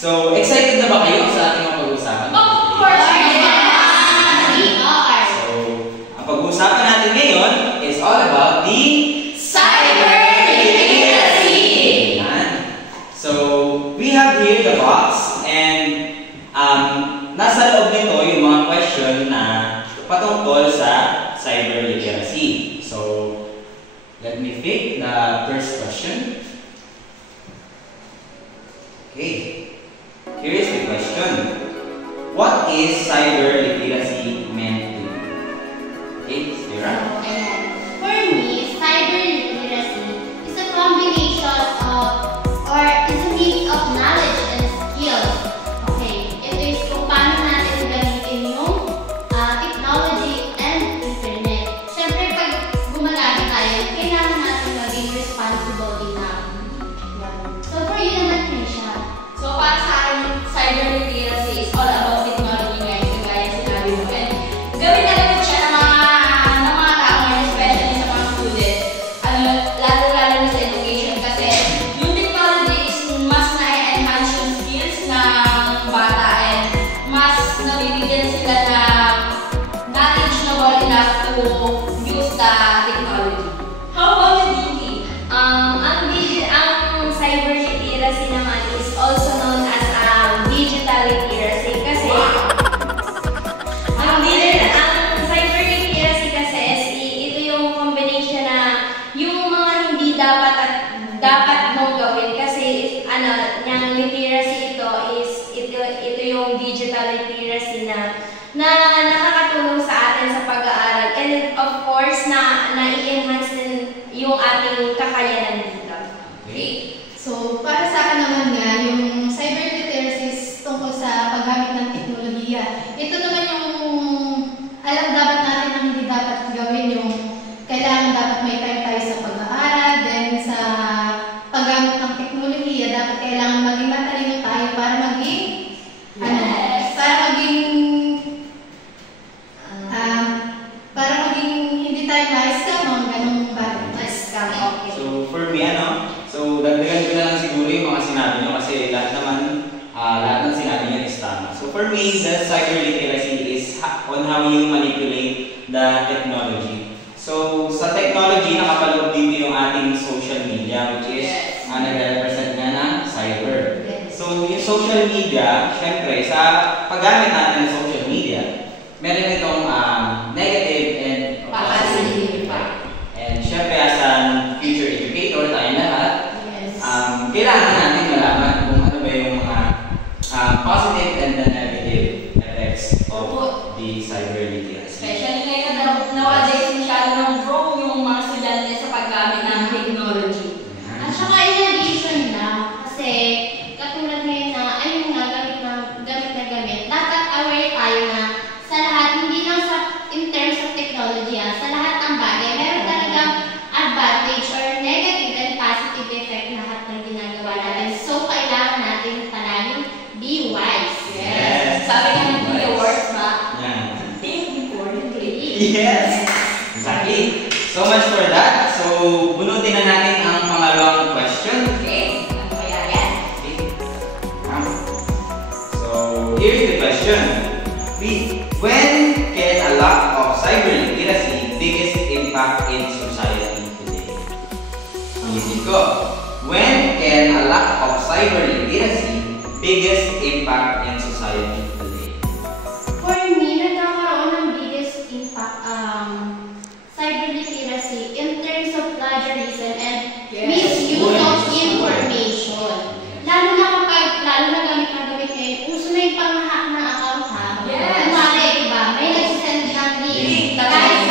So, excited na ba kayo sa ating mga pag-uusapan? Of course, we are. So, ang pag-uusapan natin ngayon is all about the Cyber literacy. So, we have here the box and nasa loob nito yung mga question na patungkol sa cyber literacy. So, let me pick the first question. Okay. Here is the question. What is cyber literacy meant to be? Okay, Sarah? For me, cyber literacy is a combination of, or is a mix of knowledge and skills. Okay, ito is kung paano natin gamitin yung technology and internet. Siyempre, pag gumagamit tayo, kailangan natin maging responsible enough. So, for you naman, Trisha. So, para sa akin, cyber literacy is all about technology, guys. Kagaya sinabi mo. And gawin na gamit siya ng mga tao ngayon, especially sa mga students. Lalo-lalo na sa education. Kasi yung technology is mas na-enhance yung skills ng bata and mas nabibigyan sila na knowledgeable enough to use the technology. How about you, Dinky? Ang cyber literacy naman is also known as digital literacy kasi ang cyber literacy kasi is ito yung combination na yung mga hindi dapat mong gawin kasi yung literacy ito yung digital literacy na nakakatulong sa atin sa pag-aaral and of course na i-enhance din yung ating kakayanan dito. Okay. So, para sa akin naman nga, yung cyber literacy is tungkol sa paggamit ng teknolohiya. Ito naman yung alam dapat natin ang hindi dapat gawin, yung kailangan dapat may time tayo sa pag-aaral, then sa paggamit ng teknolohiya, dapat kailangan maging matalino tayo para maging hindi tayo na-scam ang ganung bagay. Scam, okay. So, for me, so dagdagan ko na lang siguro yung mga sinabi nyo kasi lahat ng sinabi nyo is tama. So, for me, the cyber literacy is on how you manipulate the technology. So, sa technology, nakapaloob dito yung ating social media, which is nag-represent nga ng cyber. So, yung social media, syempre, sa paggamit natin ng social media, meron itong negative and positive impact. And syempre, as an future educator, tayo lahat, kailangan natin malaman kung ano ba yung mga positive and the negative effects of the cyber literacy. Especially ngayon, nowadays, masyado ng grow yung mga estudyante sa paggamit ng technology. At saka in addition na, kasi katulad ngayon na, ayun nga, gamit, dapat aware tayo na sa lahat, hindi lang in terms of technology, sa lahat ng bagay, meron talagang advantage or negative and positive effect lahat ng ginagawa natin. So, kailangan natin palaging be wise. Yes. Sabi nga ng Julia Words ba? Yeah. Think before you click. Yes! Exactly. So much for that. So, bunutin na natin ang pangalawang question. Okay, ano kaya yan? Okay. So, here's the question. When can a lack of cyber literacy biggest impact in society today? Ulitin ko. When can a lack of cyber literacy biggest impact in society today? For me, nagkakaroon ng biggest impact cyber literacy in terms of plagiarism and misuse of information. Lalo na gamit ngayon, uso na yung pang-hack na account ha. Yes. Kumari, diba? May nagsisend ng link. Kahit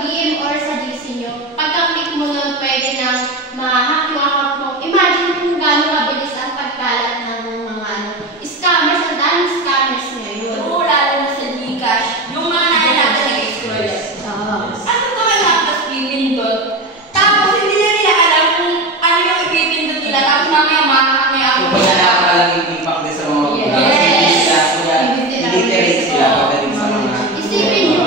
DM or sa GC nyo, pagka-click mo nun, pwede nang ma-hack yung account mo. Imagine kung gano'ng kabilis ang pagkalat ng mga scammers. Ang daming scammers ngayon. Oo, lalo na sa Gcash. Yung mga nalalagay na express. Ano to ang laptop pipindot? Tapos hindi na nila alam kung ano yung ipipindot nila. Tapos mamaya makakangay ako. Kung wala na palaking impact din sa mga illiterate sila pagdating sa mga Isipin nyo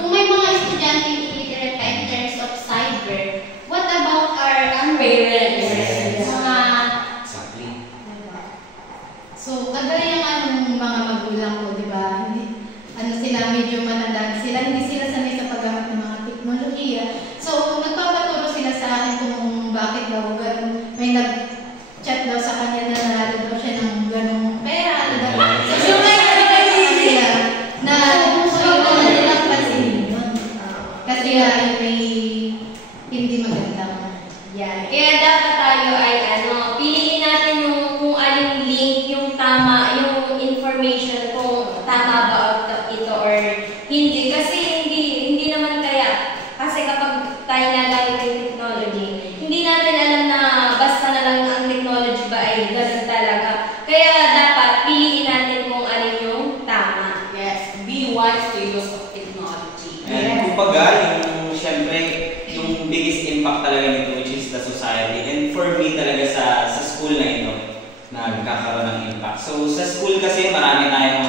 kung may mga estudyanteng illiterate pa in terms of cyber, what about our parents? Yes. Mga exactly. nag-chat daw sa kanya na nanalo daw siya ng ganong pera. Yung may Na so ito na nilang pansinin yun. Kasi nga may hindi magandang. Yan. Kaya dapat tayo ay piliin natin yung kung aling link, yung tama, yung information kung tama ba ito or hindi. Kasi hindi naman kaya. Kasi kapag tayo nagamit yung technology, hindi natin alam na basta na lang ang technology ba ay ganun talaga. Kaya dapat piliin natin kung alin yung tama. Yes, be wise to use of technology. And kumbaga, yung syempre, yung biggest impact talaga nito which is the society. And for me talaga sa school na ito, nagkakaroon ng impact. So sa school kasi marami tayong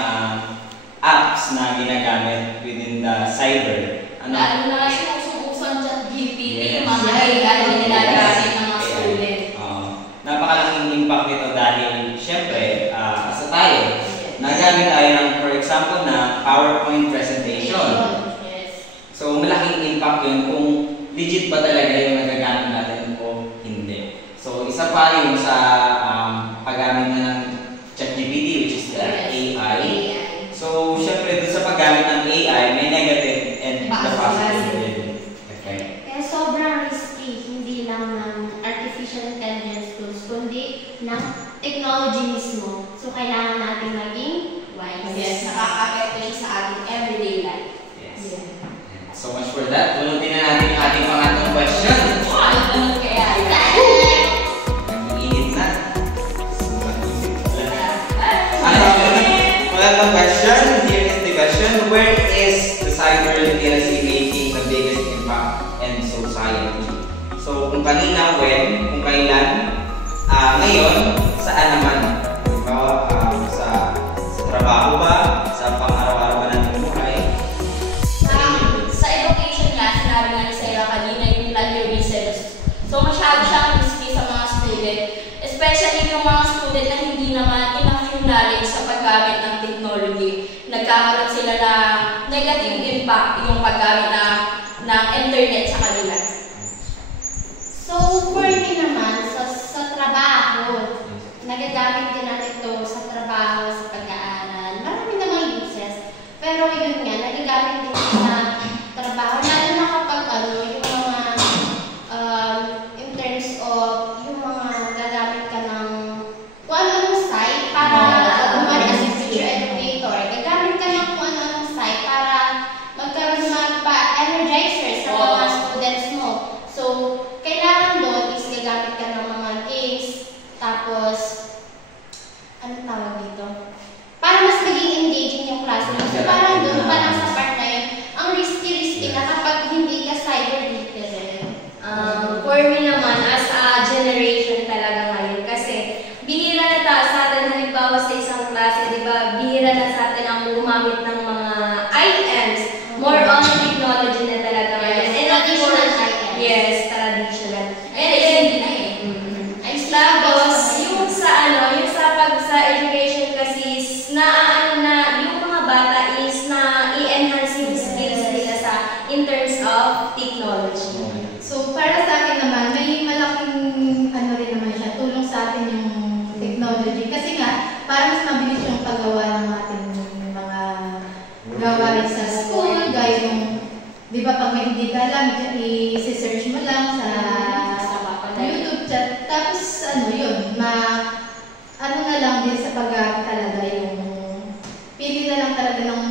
apps na ginagamit within the cyber. Lalo na kasi usong-usong ChatGPT, Yes. mga AI na nilagamit ng mga student. Napakalaking impact nito dahil syempre, asa tayo, nagamit tayo ng for example na PowerPoint presentation. Yes. So malaking impact yun kung legit ba talaga yung nagagamit natin o hindi. So isa pa yung sa paggamit na ng ChatGPT which is the AI. So syempre dun sa paggamit ng AI may negative and the positive effect. Kaya sobrang risky, hindi lang ng artificial intelligence tools, kundi ng technology mismo. So kailangan natin maging wise. Yes, nakaka-apekto siya sa ating everyday life. Yes. So much for that. Tunutin na natin yung ating pangatlong question. Ano kaya yan? Nag-iinit na. Pangatlong question. Here is the question. Where is the cyber literacy making the biggest impact in society? So kung kanina, when, kung kailan, ngayon, saan naman? Halimbawa, sa trabaho ba? Sa pang-araw-araw ba natin buhay? Sa education nga, sinabi nga ni Sarah kanina yung value research. So masyado siyang risky sa mga student. Especially yung mga student na hindi naman enough yung knowledge sa paggamit ng technology. Nagkakaroon sila ng negative impact yung paggamit ng internet sa kanila. So for me naman, sa trabaho, nagagamit din natin ito sa trabaho, sa pag-aaral. Marami namang uses. Pero yun nga, nagagamit din sa trabaho. Lalo na kapag yung mga in terms of yung mga gagamit ka ng kung ano-anong site para gumana as a future educator. Gagamit ka ng kung ano-anong site para magkaroon naman pa energizer sa mga students mo. So, kailangan doon is gagamit ka ng mga games, tapos, anong tawag dito? Para mas maging engaging yung class mo. So, parang doon, parang sa part na yun, ang risky-risky na kapag hindi ka cyber literate. For me naman, as a generation talaga ngayon, kasi bihira na sa atin, halimbawa sa isang klase, di ba, bihira na sa atin ang gumamit ng mga items, more on technology na talaga ngayon. And Traditional items. Yes, traditional. And And then, then, ay tapos, yung sa education kasi is yung mga bata is na i-enhance yung skills nila in terms of technology. So para sa akin naman, may malaking rin naman siya, tulong sa atin yung technology. Kasi nga, para mas mabilis yung paggawa ng ating mga gawain sa school, gaya yung, di ba pag may hindi ka alam, i-search mo lang sa YouTube chat. Tapos yun, na lang din sa pag-aaral talaga yung pili na lang talaga ng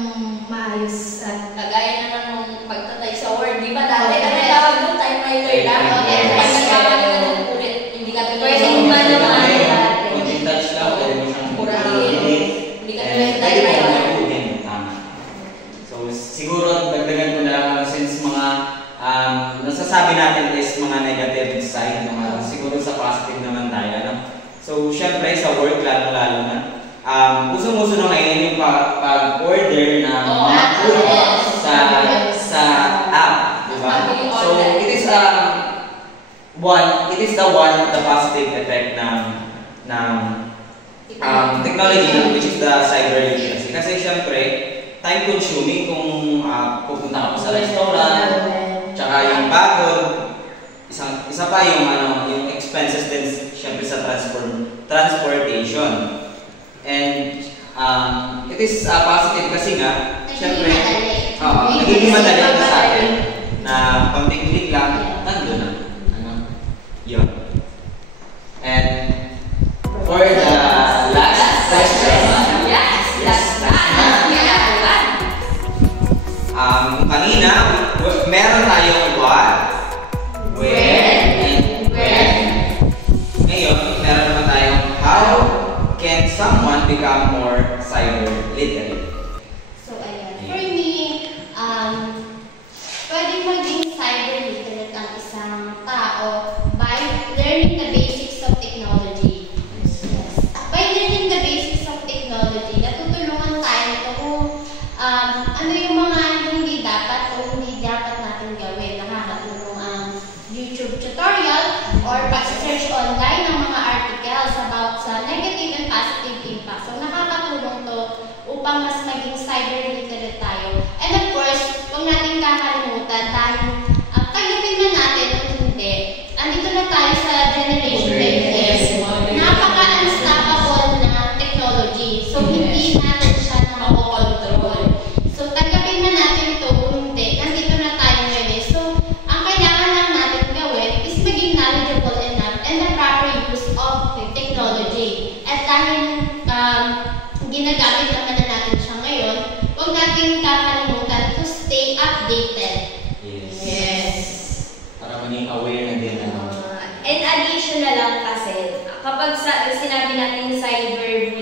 maayos at kagaya naman nung pagtatay sa Word, di ba? Dati kami tawag doon, typewriter lang. Pag nagkamali ka doon ulit, hindi ka tuloy Pwede sa ba Word. naman? Kunting touch lang, pwede mo siyang Hindi ka tuloy sa pwede mo typewriter. siyang ulitin. Tama. So siguro dagdagan ko na lang since mga nasasabi natin is mga negative side naman. Siguro sa positive naman tayo. Ano? So syempre sa work lalo na usong-uso na ngayon yung pag-order ng mga food sa app, di ba? So it is the positive effect ng technology which is the cyber literacy. Kasi syempre time consuming kung pupunta ka sa restaurant, tsaka yung pagod, isa pa yung expenses din syempre sa transportation. And it is positive kasi nga, syempre, nagiging madali ito sa atin na konting click lang, nandun na. Ano? Yun. And for the last question, kanina, meron tayong what, when, and when. Ngayon, meron naman tayong how can someone become more cyber literate? So, ayan. For me, pwedeng maging cyber literate ang isang tao by learning the basics of technology. Yes. By learning the basics of technology, natutulungan tayo nito kung ano yung mga hindi dapat o hindi dapat natin gawin. Nakakatulong ang YouTube tutorial or pag-search online ng mga articles about sa negative and positive impact. So, nakakatulong to upang mas maging cyber literate tayo. And of course, huwag natin kakalimutan dahil tanggapin man natin o hindi, andito na tayo sa generation is napaka-unstoppable na technology. So, hindi natin siya na makokontrol. So, tanggapin man natin ito o hindi, nandito na tayo ngayon. So, ang kailangan lang natin gawin is maging knowledgeable enough and the proper use of the technology. At dahil ginagamit naman na natin siya ngayon, huwag natin kakalimutan to stay updated. Yes. Para maging aware na din. And additional lang kasi, kapag sinabi natin cyber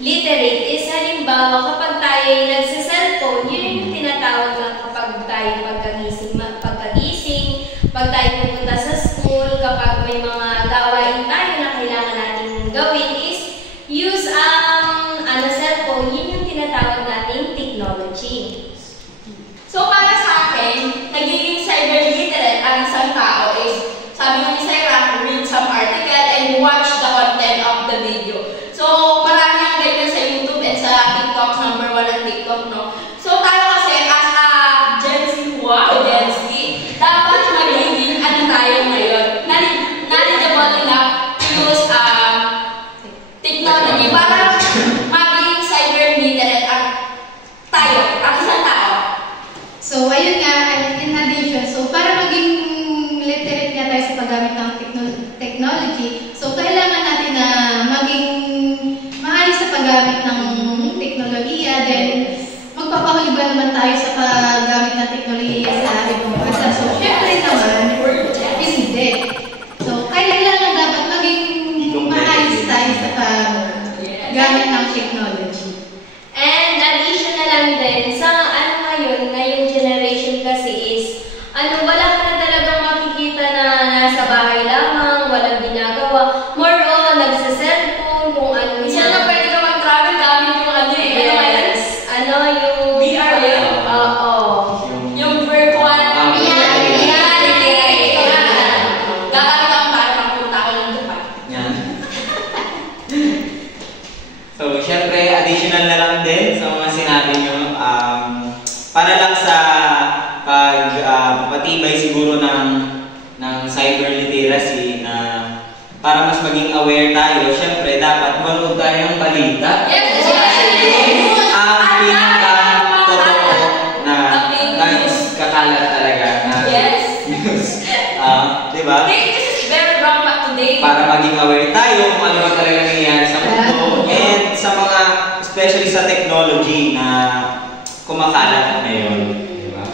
literate is halimbawa kapag tayo nagsa-cellphone, yun yung tinatawag na kapag tayo pagkagising, pag tayo pupunta sa school, kapag may mga gawain tayo na kailangan natin gawin is use ang cellphone, yun yung tinatawag nating technology. So, para sa akin, nagiging cyber literate ang isang tao is, sabi nga ni Sarah, read some article and watch the content of the video. So, marami ang ganyan sa YouTube and sa TikTok, number 1 ang TikTok, no? So, tayo kasi, as a Gen Z, Gen Z, dapat magiging tayo ngayon, knowledgeable enough to use technology para maging cyber literate ang isang tao. So, ayun nga, in addition, so para maging literate nga tayo sa paggamit ng technology, so kailangan natin na maging maayos sa paggamit ng teknolohiya, then magpapahuli ba naman tayo sa paggamit ng teknolohiya sa ibang bansa. So, syempre naman, hindi. So, kailangan dapat maging maayos tayo sa paggamit ng technology. And additional lang din, sa ngayong generation kasi is, wala ka na talagang makikita na nasa bahay lamang, walang ginagawa. More on, nagsa-cellphone, kung ano Isa na pwede ka mag-travel gamit yung Yes. Yung VR yun? Oo. Yung virtual reality. Gagamit ako para magpunta ako ng Japan. Yan. So, syempre, additional na lang din sa mga sinabi nyo. Para lang sa pagpatibay siguro ng cyber literacy na para mas maging aware tayo, syempre, dapat manood tayo ng balita. Yes! Ang pinaka-totoo na kakalat talaga na news. Diba? This is very wrong back today. Para maging aware tayo kung ano ba talaga nangyayari sa mundo and sa mga, especially sa technology na kumakalat ngayon. Diba?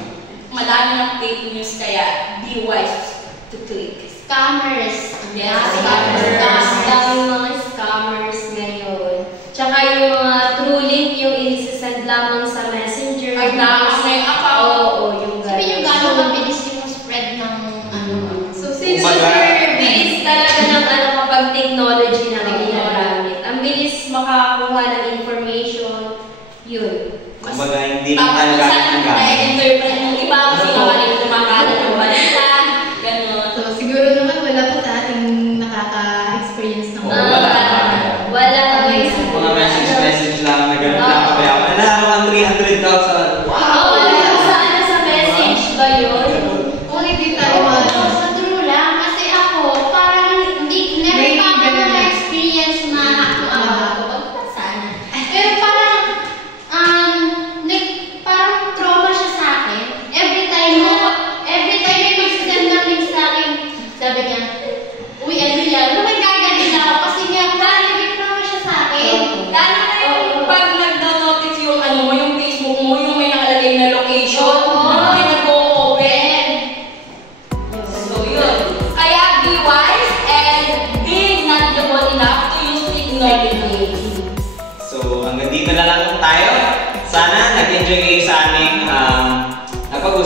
Madami ng fake news kaya be wise to click. Scammers. Yes, Scammers. Daming mga scammers ngayon. Tsaka yung mga true link, yung i-send lamang sa messenger. Ay, tapos may account. Oo, yung Sabi yung gano'ng mabilis yung spread ng So, since bilis talaga ng kapag technology na ginagamit. Ang bilis makakuha ng information. Yun. Kumbaga, hindi lang talaga ang gamit. interpret ng iba kasi naman yung kumakalat ng balita. Ganon. So, siguro naman wala po sa ating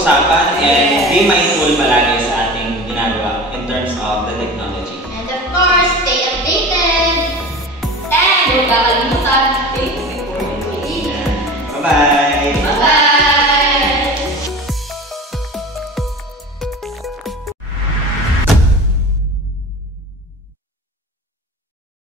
pag-usapan and be mindful palagi. So